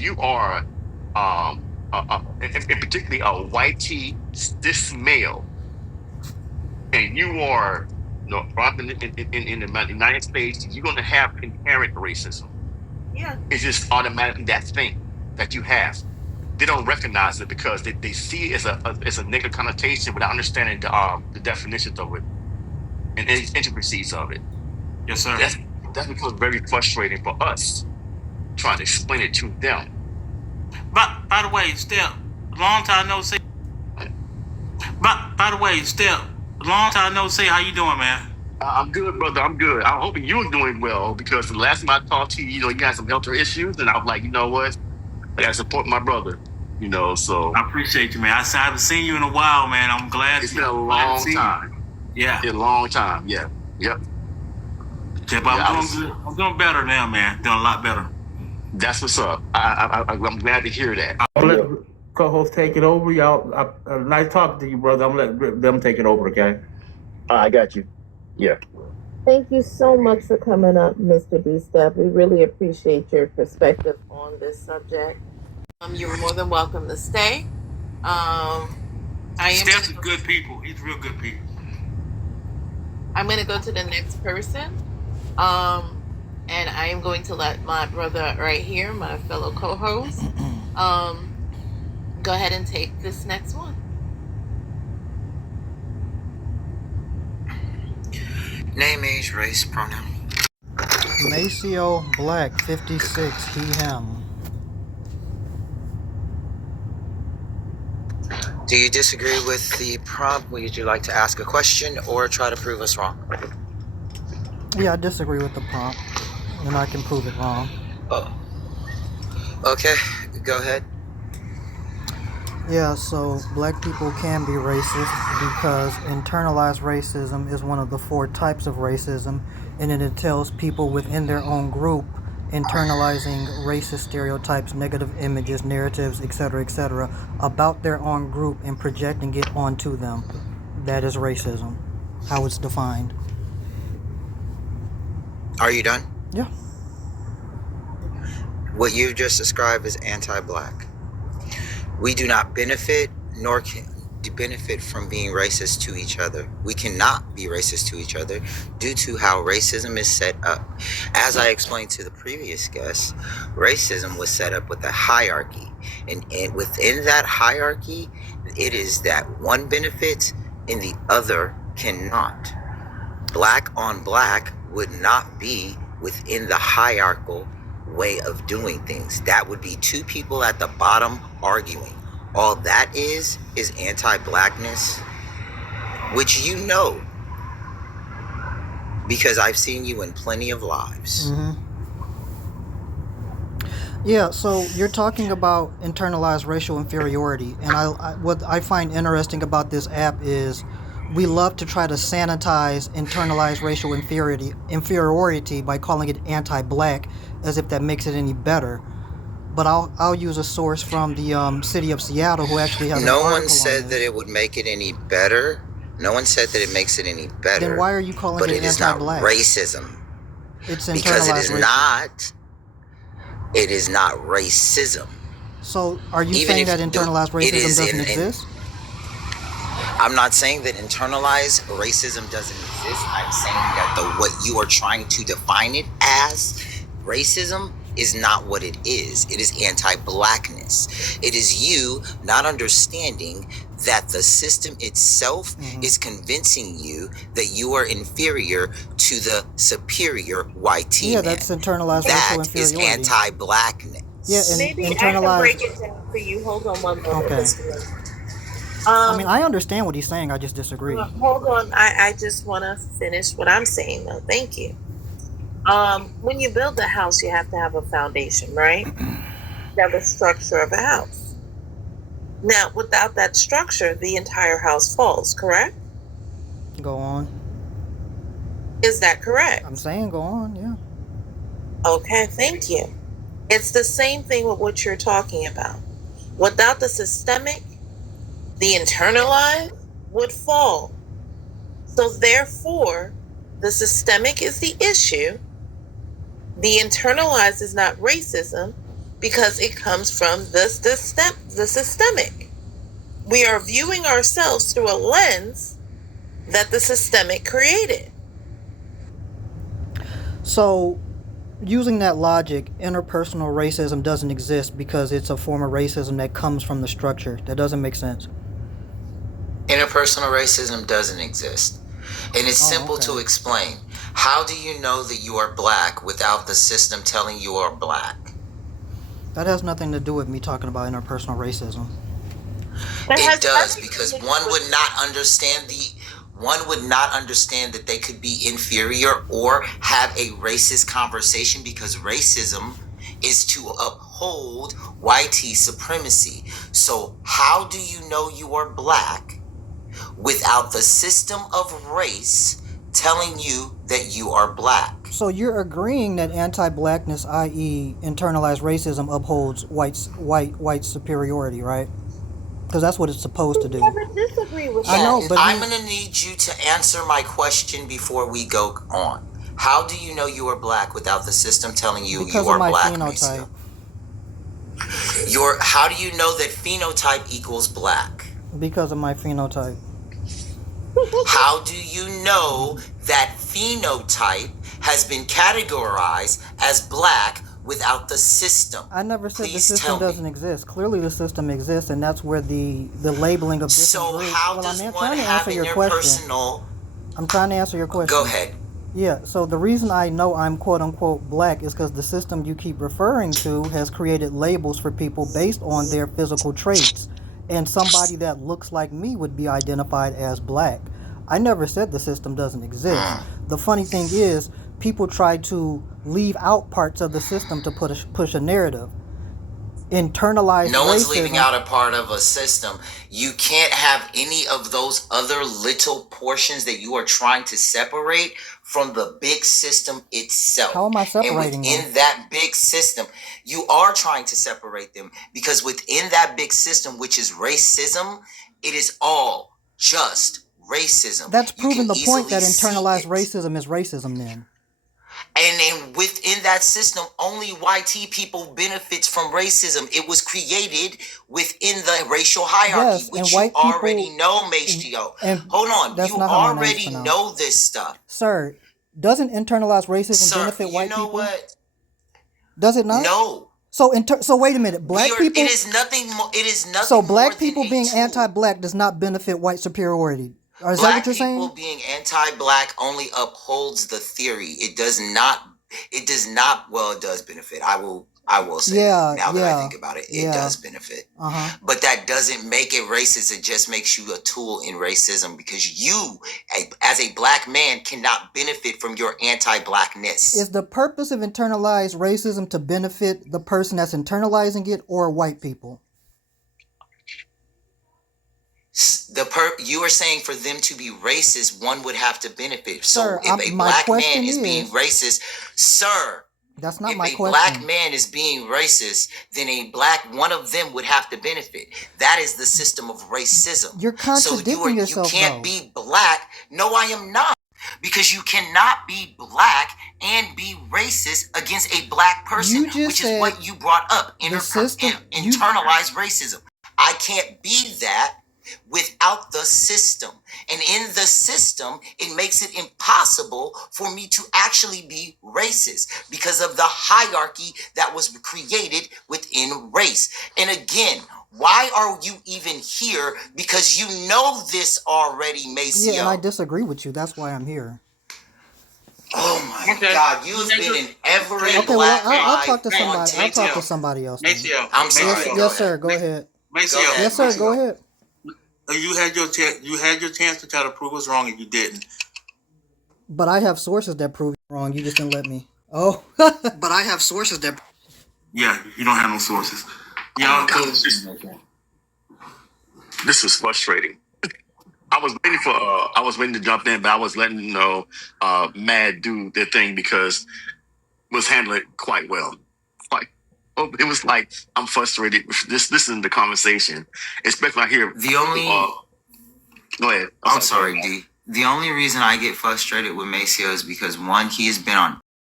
you are, and particularly a whitey cis male, and you are, brought in the United States, you're going to have inherent racism. Yeah. It's just automatically that thing that you have. They don't recognize it because they see it as a negative connotation without understanding the definitions of it and the intricacies of it. Yes, sir. That becomes very frustrating for us trying to explain it to them. But by the way, Step, long time no see. By the way, Step, long time no see. How you doing, man? I'm good, brother. I'm good. I'm hoping you're doing well because the last time I talked to you, you had some health issues, and I was like, you know what? I gotta support my brother. So I appreciate you, man. I haven't seen you in a while, man. I'm glad. It's been a long time. Yeah, a long time. Yeah. Yep. Yeah, but I'm doing good. I'm doing better now, man. Doing a lot better. That's what's up. I'm glad to hear that. I'll let co-host take it over. Y'all, nice talking to you, brother. I'm gonna let them take it over, okay? I got you. Yeah. Thank you so much for coming up, Mr. B-Step. We really appreciate your perspective on this subject. You're more than welcome to stay. Steph's good people. He's real good people. I'm going to go to the next person. And I am going to let my brother right here, my fellow co-host, go ahead and take this next one. Name, age, race, pronoun. Maceo Black, 56, he, him. Do you disagree with the prompt? Would you like to ask a question or try to prove us wrong? Yeah, I disagree with the prompt, and I can prove it wrong. Oh. Okay, go ahead. Yeah, so black people can be racist because internalized racism is one of the 4 types of racism, and it entails people within their own group internalizing racist stereotypes, negative images, narratives, etc., about their own group and projecting it onto them. That is racism, how it's defined. Are you done? Yeah. What you just described is anti-black. We do not benefit nor can benefit from being racist to each other. We cannot be racist to each other due to how racism is set up. As I explained to the previous guest, racism was set up with a hierarchy. And within that hierarchy, it is that one benefits and the other cannot. Black on black would not be within the hierarchical way of doing things. That would be 2 people at the bottom arguing. All that is anti-blackness, which you know, because I've seen you in plenty of lives. Mm-hmm. Yeah, so you're talking about internalized racial inferiority, and what I find interesting about this app is we love to try to sanitize internalized racial inferiority by calling it anti-black, as if that makes it any better. But I'll use a source from the city of Seattle who actually has an article on this. No one said that it would make it any better. No one said that it makes it any better. Then why are you calling it anti-black? But it is not racism. It's internalized because it is racism. not. It is not racism. So are you saying that internalized racism doesn't exist? I'm not saying that internalized racism doesn't exist. I'm saying that what you are trying to define it as, racism, is not what it is. It is anti-blackness. It is you not understanding that the system itself is convincing you that you are inferior to the superior white man. Yeah, that's internalized racial inferiority. That is anti-blackness. Yeah, and maybe internalized... I can break it down for you. Hold on one moment. Okay. I mean, I understand what he's saying. I just disagree. Hold on. I just want to finish what I'm saying, though. Thank you. When you build a house, you have to have a foundation, right? You have a structure of a house. Now, without that structure, the entire house falls, correct? Go on. Is that correct? I'm saying go on, yeah. Okay, thank you. It's the same thing with what you're talking about. Without the systemic, the internalized would fall. So therefore, the systemic is the issue. The internalized is not racism because it comes from the systemic. We are viewing ourselves through a lens that the systemic created. So, using that logic, interpersonal racism doesn't exist because it's a form of racism that comes from the structure. That doesn't make sense. Interpersonal racism doesn't exist. And it's simple okay. to explain. How do you know that you are black without the system telling you are black? That has nothing to do with me talking about interpersonal racism. It does, because one would not understand that they could be inferior or have a racist conversation, because racism is to uphold white supremacy. So how do you know you are black without the system of race telling you that you are black? So you're agreeing that anti-blackness, i.e., internalized racism, upholds white superiority, right? Because that's what it's supposed to do. I disagree with I that. know, but I'm going to need you to answer my question before we go on. How do you know you are black without the system telling you because you are of my black, phenotype. Maceo? How do you know that phenotype equals black? Because of my phenotype. How do you know that phenotype has been categorized as black without the system? I never said Please the system doesn't exist. Clearly the system exists, and that's where the labeling of different so groups. how well, does I'm one trying to have answer your question. interpersonal? I'm trying to answer your question. Go ahead. Yeah, so the reason I know I'm quote-unquote black is because the system you keep referring to has created labels for people based on their physical traits. And somebody that looks like me would be identified as black. I never said the system doesn't exist. The funny thing is, people try to leave out parts of the system to push a narrative. Internalized No one's racism. leaving out a part of a system. You can't have any of those other little portions that you are trying to separate from the big system itself. How am I separating And within them? that big system, you are trying to separate them, because within that big system, which is racism, it is all just racism. That's You can proving the point that easily see internalized it. racism is racism then. And then within that system, only white people benefits from racism. It was created within the racial hierarchy, Yes, and which white you already people. know, Maceo. And Hold on, that's you not how my name's already pronounced. know this stuff. Sir, doesn't internalized racism Sir, benefit you white know people? what? Does it not? No. So wait a minute. Black people. It is nothing more. It is nothing So more black than people a being tool. anti-black does not benefit white superiority. Is that Black what you're people saying? being anti-black only upholds the theory. It does not. It does not. Well, it does benefit. I will say that. Now that I think about it, it does benefit. But that doesn't make it racist. It just makes you a tool in racism, because you, as a black man, cannot benefit from your anti-blackness. Is the purpose of internalized racism to benefit the person that's internalizing it or white people? You are saying for them to be racist, one would have to benefit. Sir, so if a black man is being racist, sir, that's not if my a question. black man is being racist, then one of them would have to benefit. That is the system of racism. You're contradicting yourself, You can't be black. No, I am not. Because you cannot be black and be racist against a black person, which is what you brought up. Internalized racism. I can't be that without the system. And in the system, it makes it impossible for me to actually be racist because of the hierarchy that was created within race. And again, why are you even here? Because you know this already, Maceo. Yeah, and I disagree with you. That's why I'm here. Oh my God! You have been in every black I'll talk to somebody. I'll talk to somebody else. Maceo, I'm sorry. Yes, sir. Go ahead. Maceo, yes, sir. Go ahead. You had your chance to try to prove us wrong, and you didn't. But I have sources that prove you wrong. You just didn't let me. Oh. But I have sources that. Yeah, you don't have no sources. Yeah. This was frustrating. I was waiting to jump in, but I was letting Mad do their thing because it was handling it quite well. It was like I'm frustrated with this. Listening to the conversation, especially when I hear go ahead. I'm sorry, D. The only reason I get frustrated with Maceo is because, one, he has been on